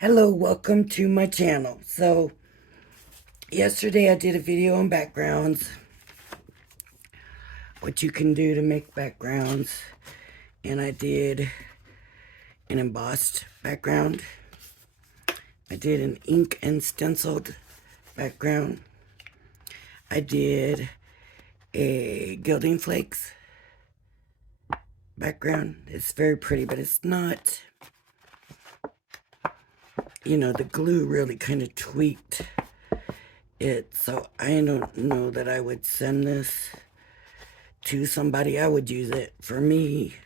Hello, welcome to my channel. So, yesterday I did a video on backgrounds, what you can do to make backgrounds, and I did an embossed background. I did an ink and stenciled background. I did a gilding flakes background. It's very pretty, but it's not, the glue really kind of tweaked it, so I don't know that I would send this to somebody. I would use it for me,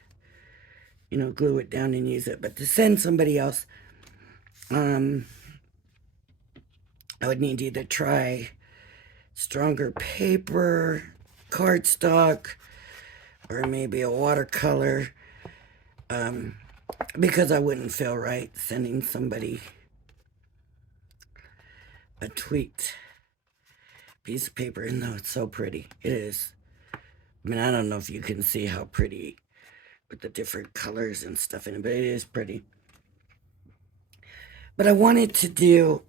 glue it down and use it. But to send somebody else, I would need to either try stronger paper, cardstock, or maybe a watercolor, because I wouldn't feel right sending somebody a tweaked piece of paper. And though it's so pretty, it is. I mean, I don't know if you can see how pretty with the different colors and stuff in it, but it is pretty. But I wanted to do,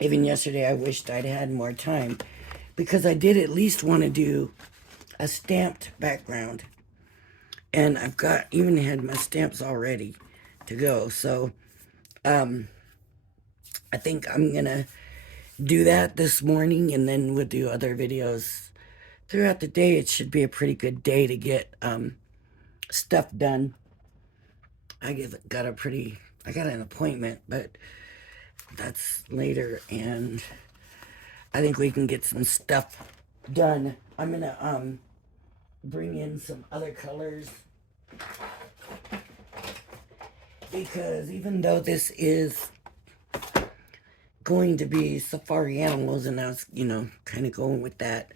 even yesterday, I wished I'd had more time, because I did at least want to do a stamped background. And I've even had my stamps all ready to go. So, I think I'm going to do that this morning, and then we'll do other videos throughout the day. It should be a pretty good day to get stuff done. I got an appointment, but that's later, and I think we can get some stuff done. I'm gonna bring in some other colors, because even though this is going to be safari animals, and I was, kind of going with that,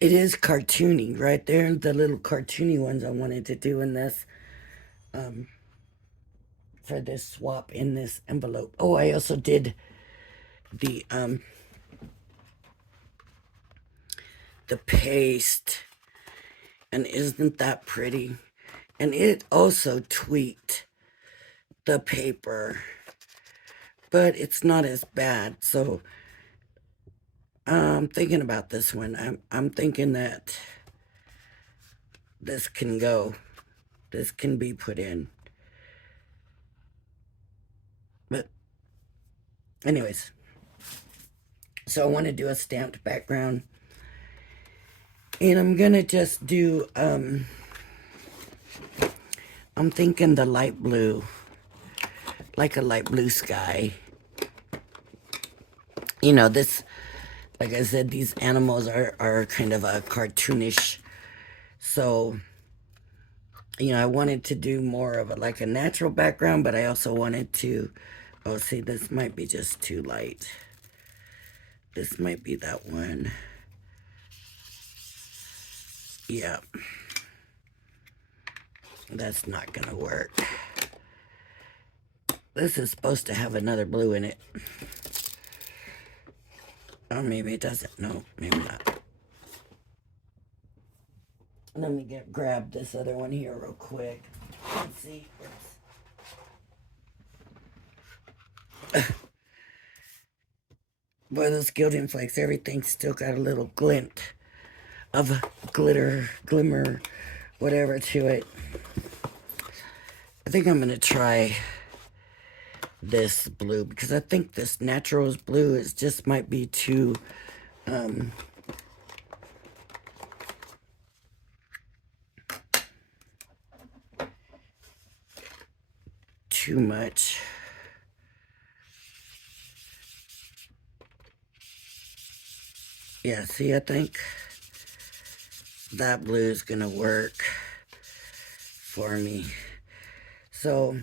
it is cartoony, right? There, the little cartoony ones I wanted to do in this, for this swap in this envelope. Oh, I also did the paste, and isn't that pretty? And it also tweaked the paper, but it's not as bad. So I'm thinking about this one. I'm thinking that this can go. This can be put in. But anyways, so I want to do a stamped background, and I'm gonna just do I'm thinking the light blue, like a light blue sky. This, like I said, these animals are kind of a cartoonish. So, I wanted to do more of like a natural background, but I also wanted to, oh, see, this might be just too light. This might be that one. Yeah. That's not gonna work. This is supposed to have another blue in it. Or maybe it doesn't. No, maybe not. Let me grab this other one here real quick. Let's see. Boy, those gilding flakes, everything's still got a little glint of glimmer, whatever to it. I think I'm gonna try this blue, because I think this naturals blue just might be too too much. Yeah, see, I think that blue is gonna work for me. So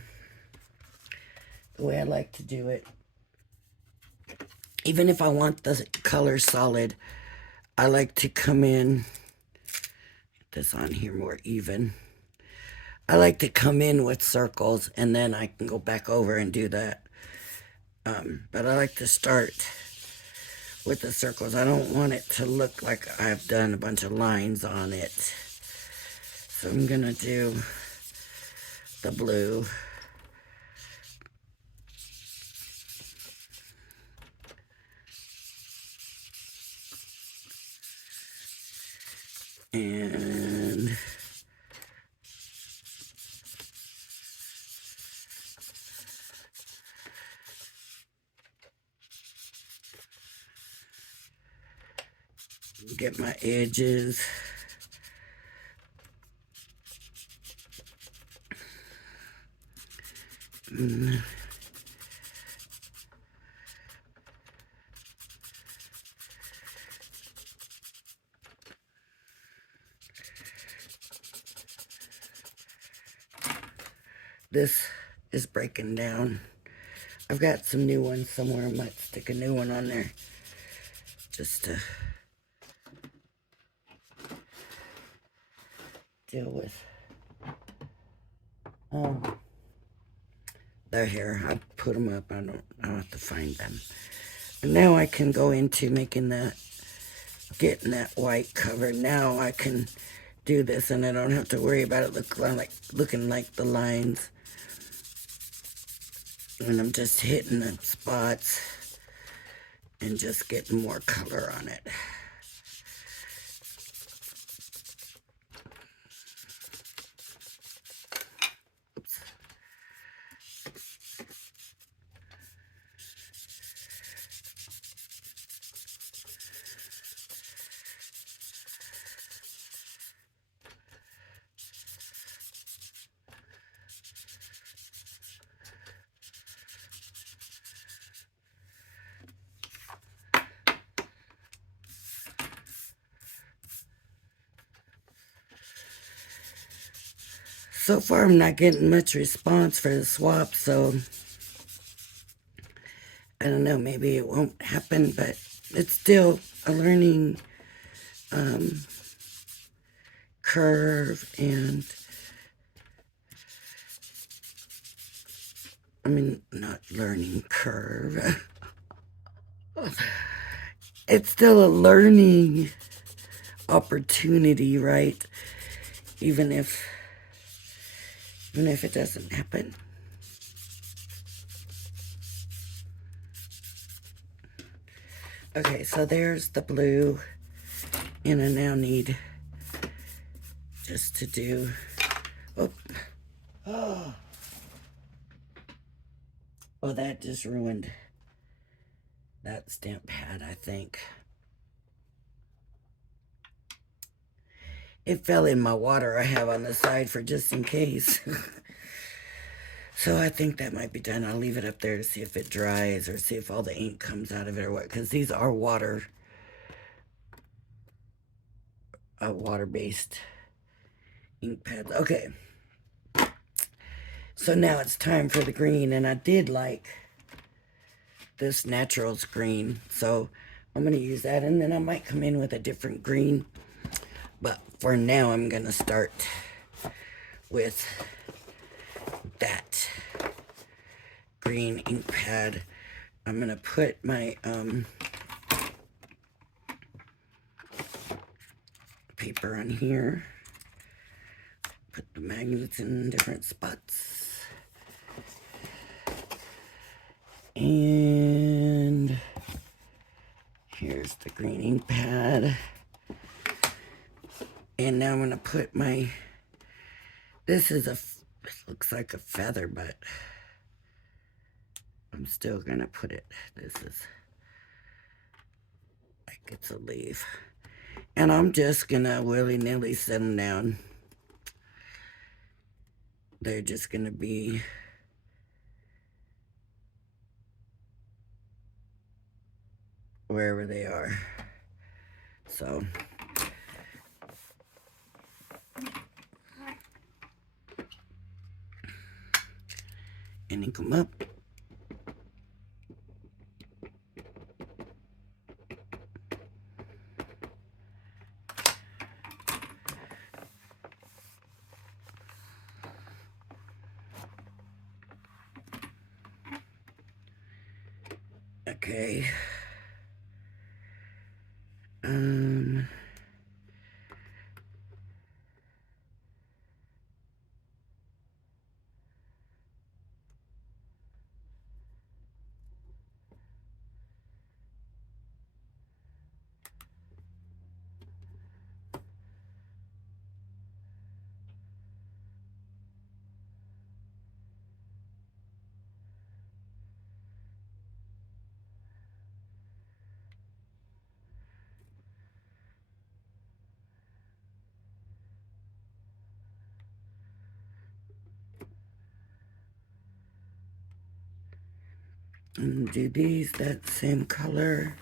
the way I like to do it, even if I want the color solid, I like to come in, get this on here more even. I like to come in with circles, and then I can go back over and do that. But I like to start with the circles. I don't want it to look like I've done a bunch of lines on it. So I'm gonna do the blue. And get my edges. This is breaking down. I've got some new ones somewhere. I might stick a new one on there just to deal with. They're here. I put them up. I have to find them. And now I can go into making that, getting that white cover. Now I can do this and I don't have to worry about it looking like the lines. And I'm just hitting the spots and just getting more color on it. So far, I'm not getting much response for the swap, so I don't know, maybe it won't happen, but it's still a learning curve, and I mean, not learning curve. It's still a learning opportunity, right? Even if it doesn't happen. Okay, so there's the blue, and I now need just to do, oh, that just ruined that stamp pad, I think. It fell in my water I have on the side for just in case. So I think that might be done. I'll leave it up there to see if it dries or see if all the ink comes out of it or what, because these are water-based ink pads. Okay. So now it's time for the green, and I did like this Naturals green, so I'm going to use that, and then I might come in with a different green, but for now I'm going to start with that green ink pad. I'm going to put my paper on here, put the magnets in different spots. And here's the green ink pad. And now I'm going to put my, this is it looks like a feather, but I'm still going to put it, this is like it's a leaf. And I'm just going to willy-nilly set them down. They're just going to be wherever they are. So and ink them up. Okay. And do these that same color.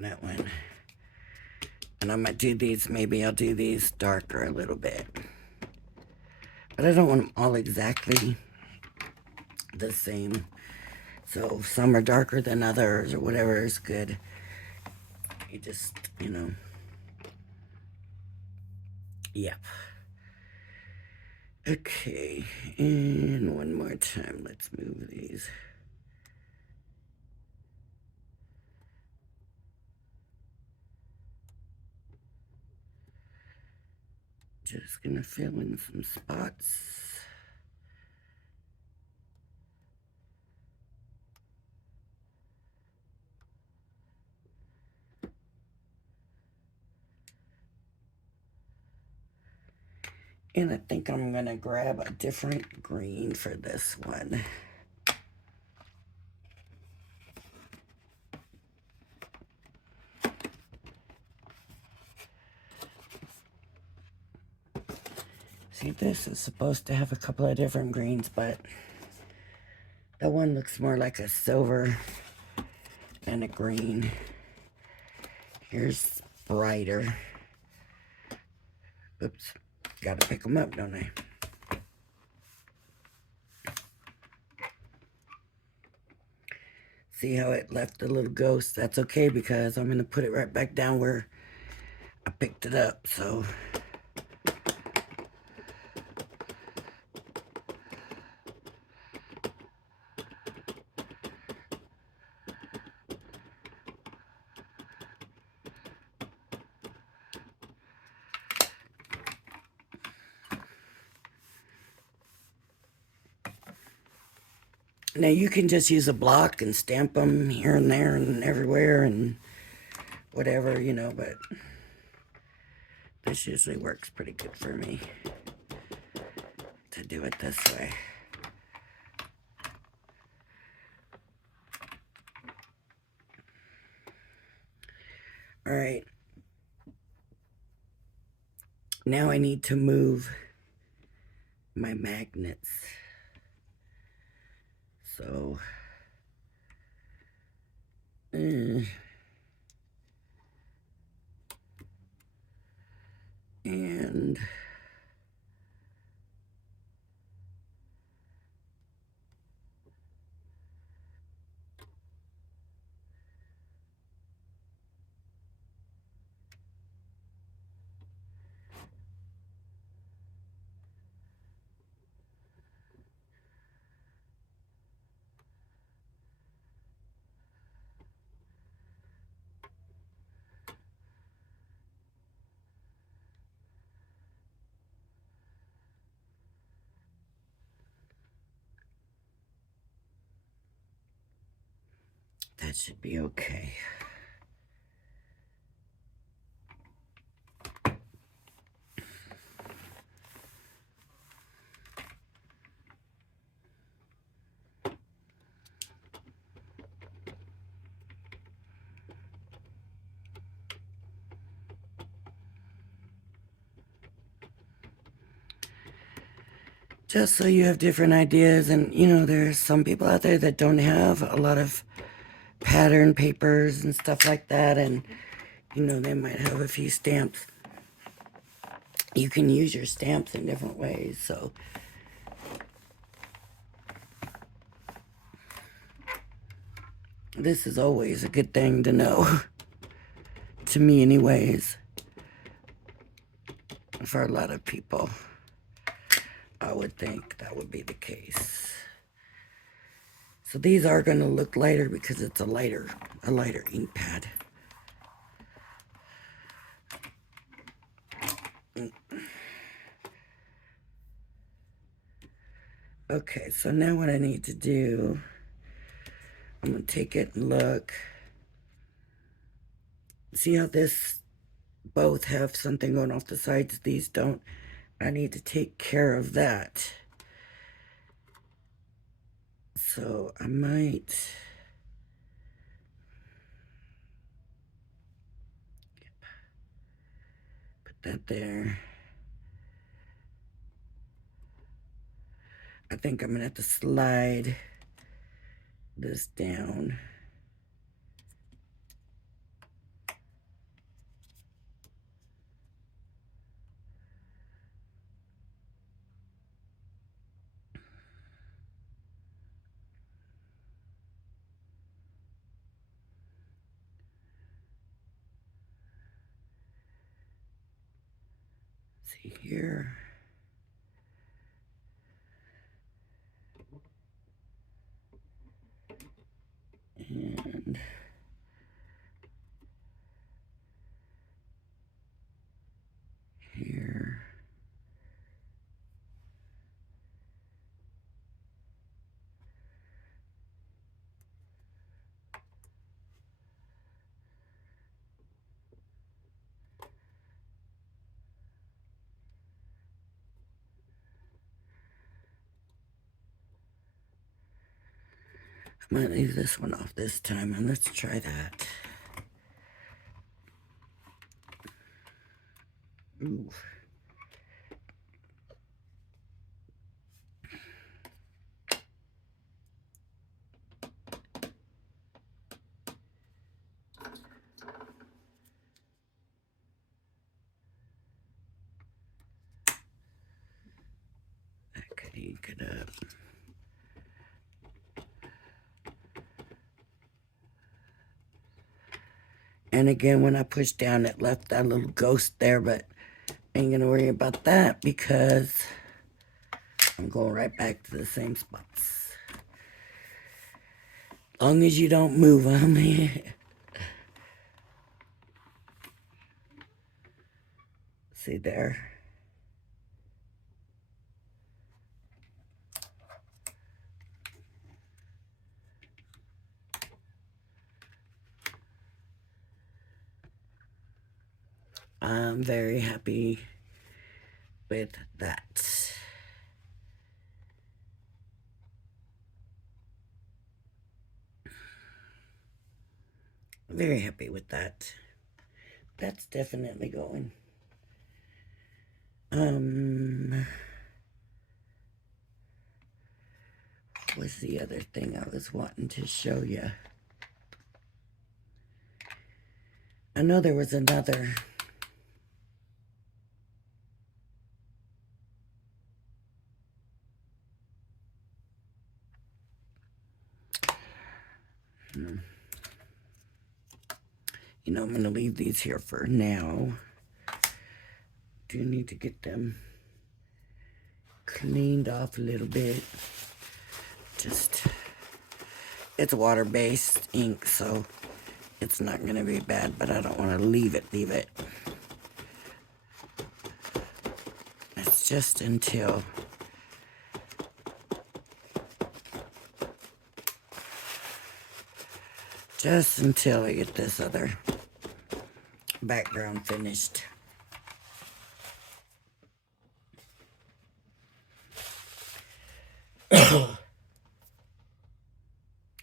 That one. And I might do these, maybe I'll do these darker a little bit. But I don't want them all exactly the same. So some are darker than others or whatever is good. You just, Yep. Okay, and one more time, let's move these. Just gonna fill in some spots. And I think I'm gonna grab a different green for this one. See, this is supposed to have a couple of different greens, but that one looks more like a silver and a green. Here's brighter. Oops, gotta pick them up, don't I? See how it left a little ghost? That's okay because I'm gonna put it right back down where I picked it up, so. Now you can just use a block and stamp them here and there and everywhere and whatever, but this usually works pretty good for me to do it this way. All right. Now I need to move my magnets. So, and that should be okay. Just so you have different ideas, and there's some people out there that don't have a lot of pattern papers and stuff like that, and they might have a few stamps. You can use your stamps in different ways, so this is always a good thing to know. To me anyways. For a lot of people, I would think that would be the case. So these are going to look lighter because it's a lighter ink pad. Okay, so now what I need to do, I'm going to take it and look. See how this both have something going off the sides? These don't. I need to take care of that. So I might... put that there. I think I'm going to have to slide this down. See here. And here. I might leave this one off this time, and let's try that. Ooh. That could ink it up. And again, when I pushed down, it left that little ghost there, but ain't gonna worry about that because I'm going right back to the same spots. Long as you don't move them. See there? I'm very happy with that. Very happy with that. That's definitely going. What was the other thing I was wanting to show you? I know there was another. You know, I'm going to leave these here for now. Do need to get them cleaned off a little bit. Just, it's water-based ink, so it's not going to be bad, but I don't want to leave it. It's just until I get this other background finished.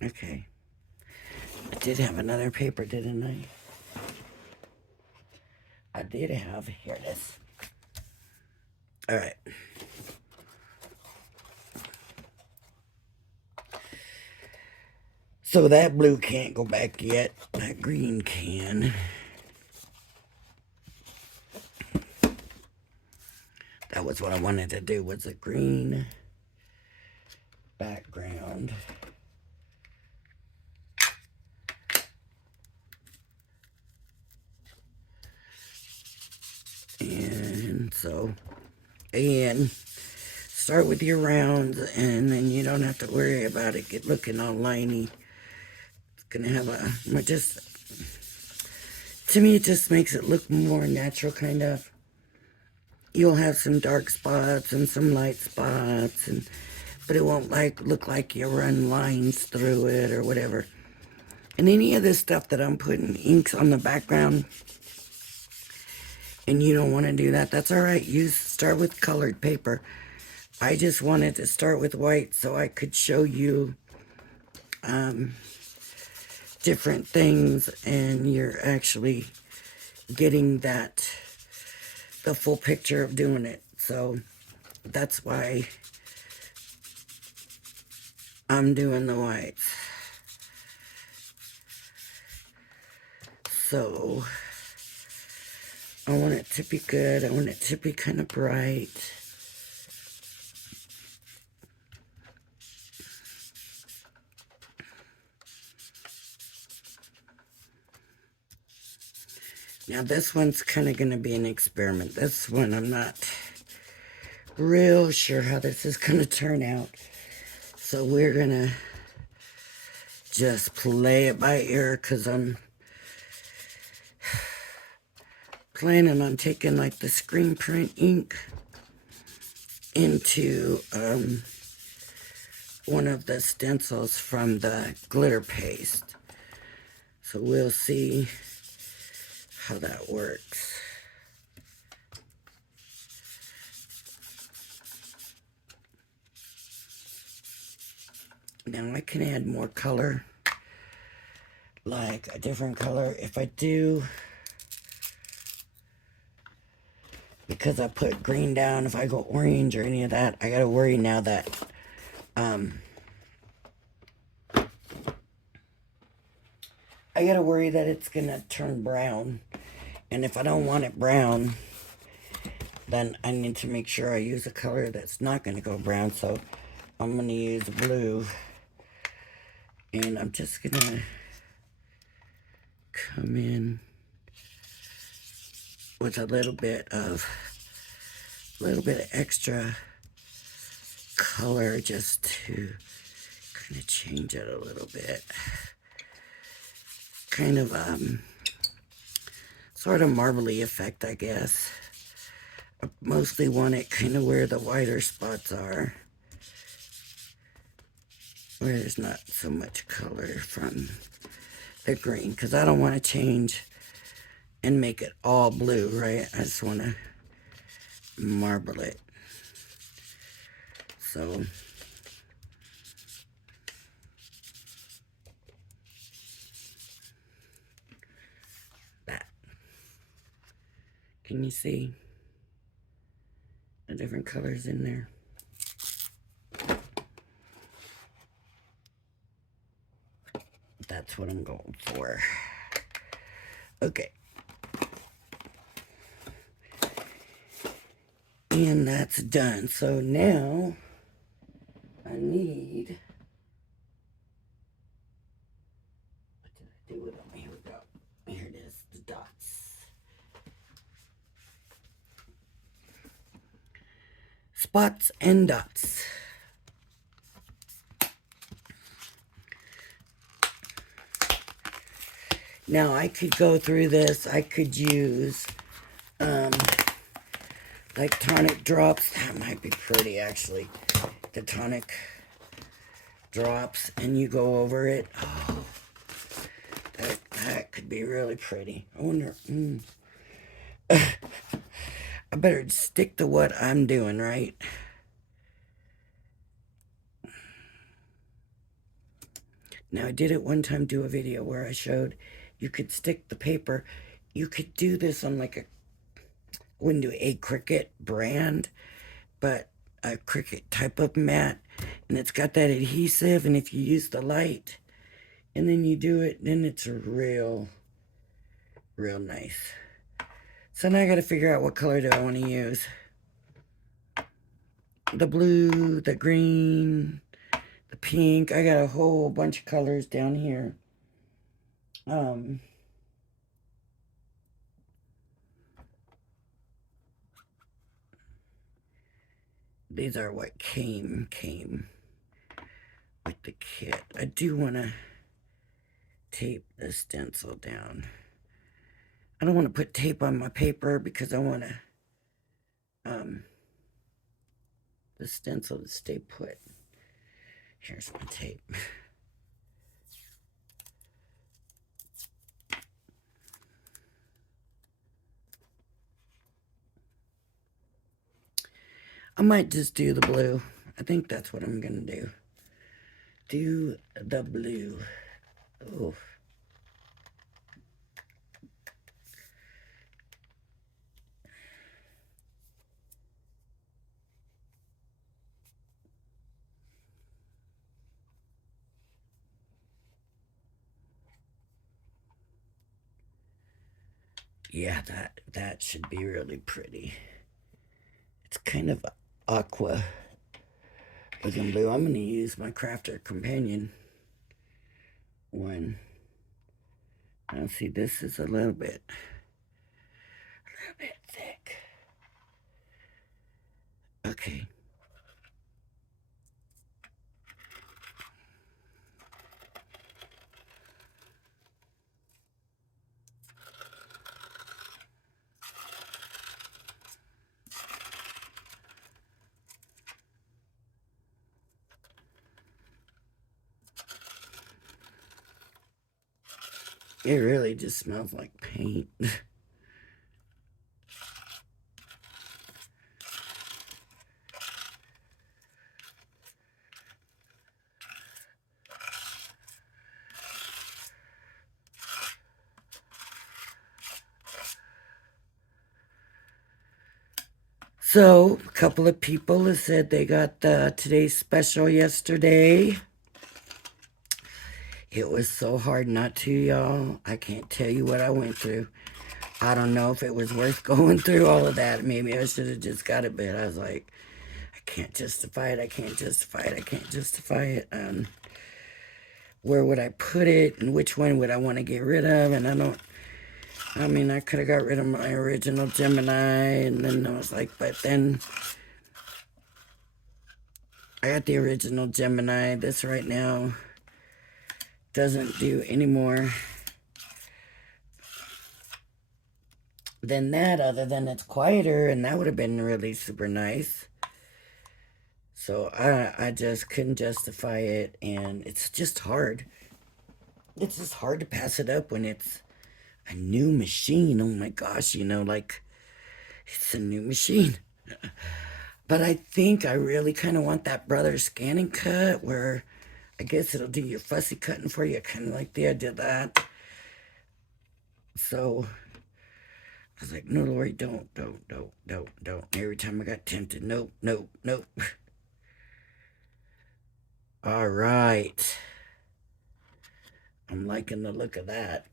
Okay. I did have another paper, didn't I? I did have, here it is. All right. So that blue can't go back yet. That green can. That was what I wanted to do, was a green background. And so, and start with your rounds, and then you don't have to worry about it looking all liney. It's gonna have to me, it just makes it look more natural, kind of. You'll have some dark spots and some light spots, but it won't look like you run lines through it or whatever. And any of this stuff that I'm putting inks on the background, and you don't want to do that, that's all right. Start with colored paper. I just wanted to start with white so I could show you different things, and you're actually getting the full picture of doing it. So that's why I'm doing the whites. So I want it to be good. I want it to be kind of bright. Now this one's kind of going to be an experiment. This one I'm not real sure how this is going to turn out. So we're going to just play it by ear, because I'm planning on taking like the screen print ink into one of the stencils from the glitter paste. So we'll see how that works. Now I can add more color, like a different color. If I do, because I put green down, if I go orange or any of that, I gotta worry now that I gotta worry that it's gonna turn brown. And if I don't want it brown, then I need to make sure I use a color that's not gonna go brown. So I'm gonna use blue, and I'm just gonna come in with a little bit of extra color, just to kind of change it a little bit. Kind of sort of marbly effect, I guess. I mostly want it kind of where the whiter spots are, where there's not so much color from the green, because I don't want to change and make it all blue, right? I just want to marble it. So that. Can you see the different colors in there? That's what I'm going for. Okay. And that's done. So now I need, what did I do with them? Here we go. Here it is, the dots. Spots and dots. Now I could go through this. I could use like tonic drops. That might be pretty, actually. The tonic drops, and you go over it. Oh, that could be really pretty. I wonder. I better stick to what I'm doing, right? Now I did it one time, do a video where I showed you could stick the paper. You could do this on like I wouldn't do a Cricut brand, but a Cricut type of mat, and it's got that adhesive, and if you use the light and then you do it, then it's real nice. So now I gotta figure out what color do I want to use. The blue, the green, the pink. I got a whole bunch of colors down here. These are what came with the kit. I do want to tape the stencil down. I don't want to put tape on my paper because I want to the stencil to stay put. Here's my tape. I might just do the blue. I think that's what I'm gonna do. Do the blue. Oh. Yeah, that should be really pretty. It's kind of aqua looking blue. I'm gonna use my Crafter Companion one. Now see, this is a little bit thick. Okay. It really just smells like paint. So, a couple of people have said they got the today's special yesterday. It was so hard not to, y'all. I can't tell you what I went through. I don't know if it was worth going through all of that. Maybe I should have just got it, but I was like, I can't justify it. I can't justify it. I can't justify it. Where would I put it, and which one would I want to get rid of? And I mean, I could have got rid of my original Gemini, and then I was like, but then I got the original Gemini. This right now doesn't do any more than that, other than it's quieter, and that would have been really super nice. So I just couldn't justify it, and it's just hard. It's just hard to pass it up when it's a new machine. Oh my gosh, like it's a new machine. But I think I really kind of want that Brother Scanning cut where I guess it'll do your fussy cutting for you. Kind of like the idea of that. So I was like, no, Lori, don't. Every time I got tempted, nope. All right. I'm liking the look of that.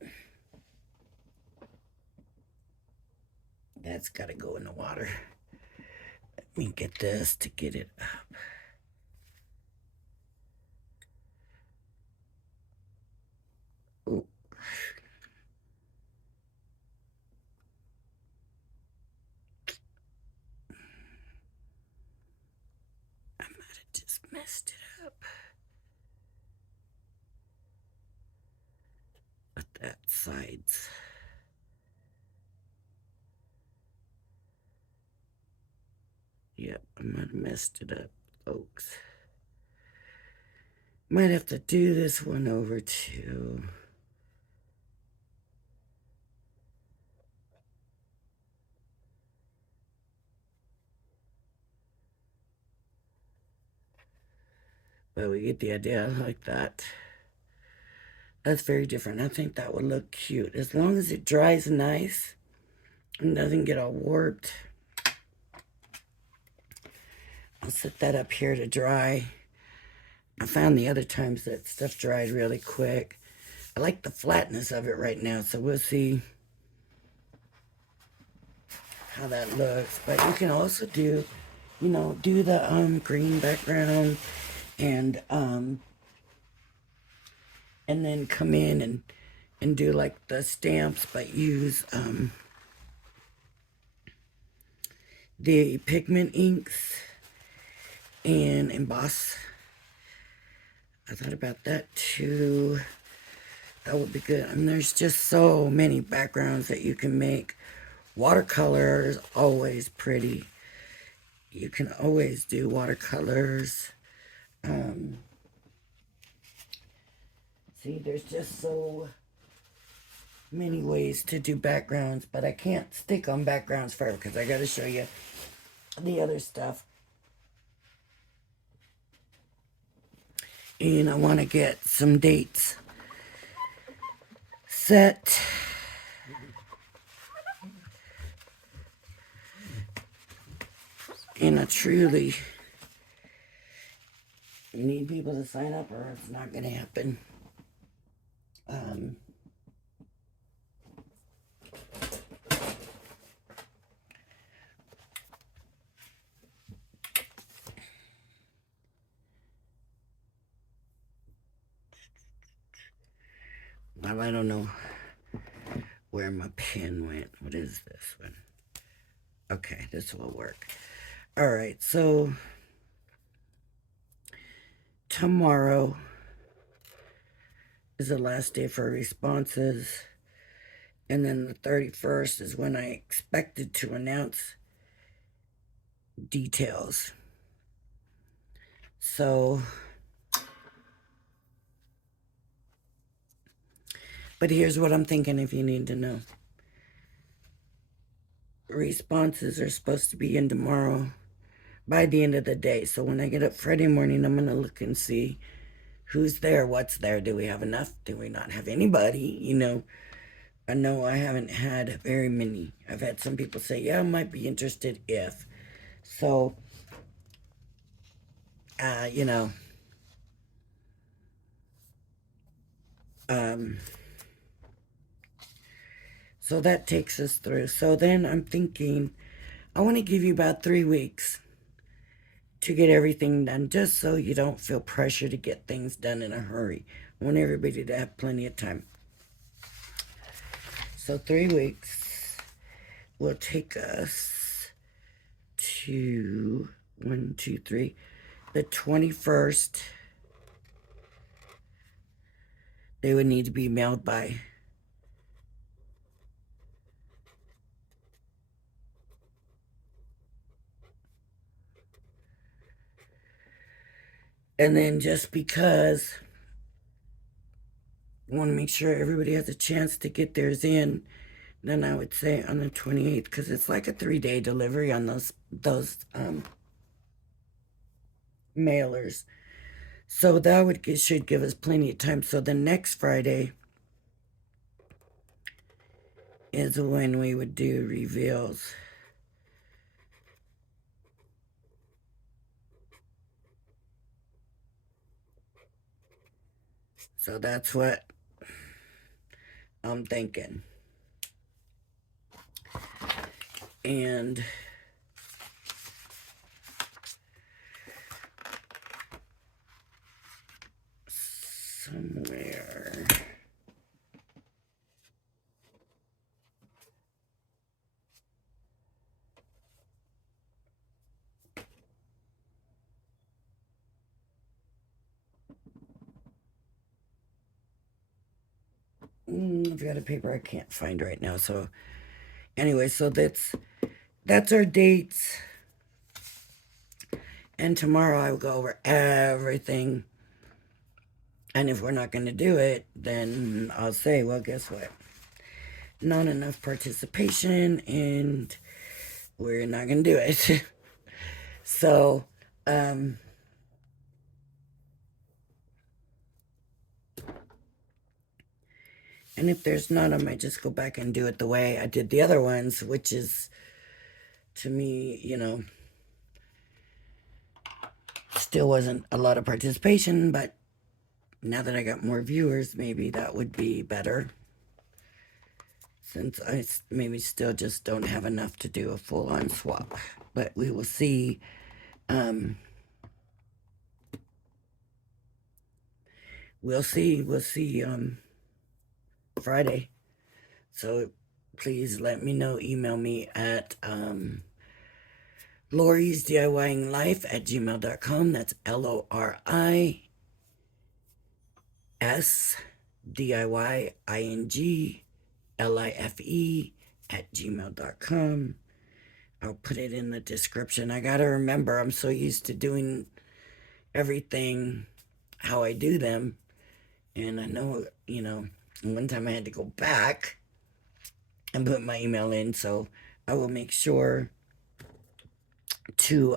That's got to go in the water. Let me get this to get it up. Ooh. I might have just messed it up. But that sides. Yep, I might have messed it up, folks. Might have to do this one over too. But we get the idea. I like that. That's very different. I think that would look cute. As long as it dries nice and doesn't get all warped. I'll set that up here to dry. I found the other times that stuff dried really quick. I like the flatness of it right now, so we'll see how that looks. But you can also do, do the green background and then come in and do like the stamps, but use the pigment inks and emboss. I thought about that too. That would be good. I mean, there's just so many backgrounds that you can make. Watercolor is always pretty. You can always do watercolors. See, there's just so many ways to do backgrounds, but I can't stick on backgrounds forever because I got to show you the other stuff. And I want to get some dates set. And I truly need people to sign up or it's not going to happen. Well, I don't know where my pen went. What is this one? Okay, this will work. All right, so tomorrow is the last day for responses. And then the 31st is when I expected to announce details. So, but here's what I'm thinking if you need to know. Responses are supposed to be in tomorrow by the end of the day. So when I get up Friday morning, I'm going to look and see who's there, what's there. Do we have enough? Do we not have anybody? You know, I know I haven't had very many. I've had some people say, yeah, I might be interested if. So, you know, so that takes us through. So then I'm thinking, I want to give you about 3 weeks to get everything done, just so you don't feel pressure to get things done in a hurry. I want everybody to have plenty of time. So 3 weeks will take us to 1, 2, 3, the 21st. They would need to be mailed by. And then just because I want to make sure everybody has a chance to get theirs in, then I would say on the 28th, because it's like a 3-day delivery on those mailers. So that should give us plenty of time. So the next Friday is when we would do reveals. So that's what I'm thinking. And somewhere, I've got a paper I can't find right now. So anyway, so that's our dates. And tomorrow I will go over everything. And if we're not going to do it, then I'll say, well, guess what? Not enough participation, and we're not going to do it. So, and if there's not, I might just go back and do it the way I did the other ones, which is, to me, you know, still wasn't a lot of participation, but now that I got more viewers, maybe that would be better. Since I maybe still just don't have enough to do a full-on swap. But we will see. We'll see Friday. So please let me know. Email me at Lori's DIYing Life at gmail.com. That's LORISDIYINGLIFE at gmail.com. I'll put it in the description. I gotta remember, I'm so used to doing everything how I do them. And I know, you know, one time I had to go back and put my email in, so I will make sure to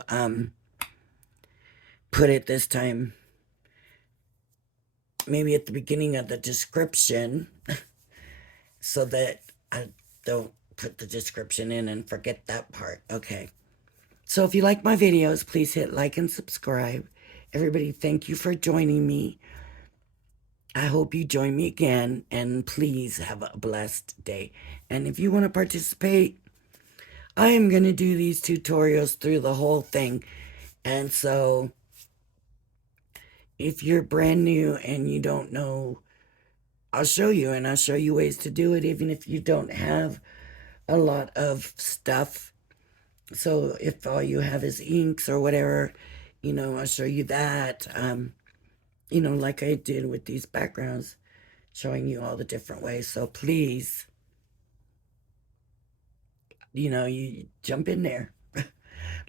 put it this time maybe at the beginning of the description so that I don't put the description in and forget that part. Okay. So if you like my videos, please hit like and subscribe. Everybody, thank you for joining me. I hope you join me again, and please have a blessed day. And if you want to participate, I am going to do these tutorials through the whole thing. And so if you're brand new and you don't know, I'll show you, and I'll show you ways to do it even if you don't have a lot of stuff. So if all you have is inks or whatever, I'll show you that. Like I did with these backgrounds, showing you all the different ways. So please, you jump in there.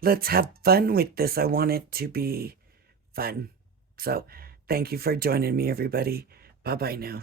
Let's have fun with this. I want it to be fun. So thank you for joining me, everybody. Bye bye now.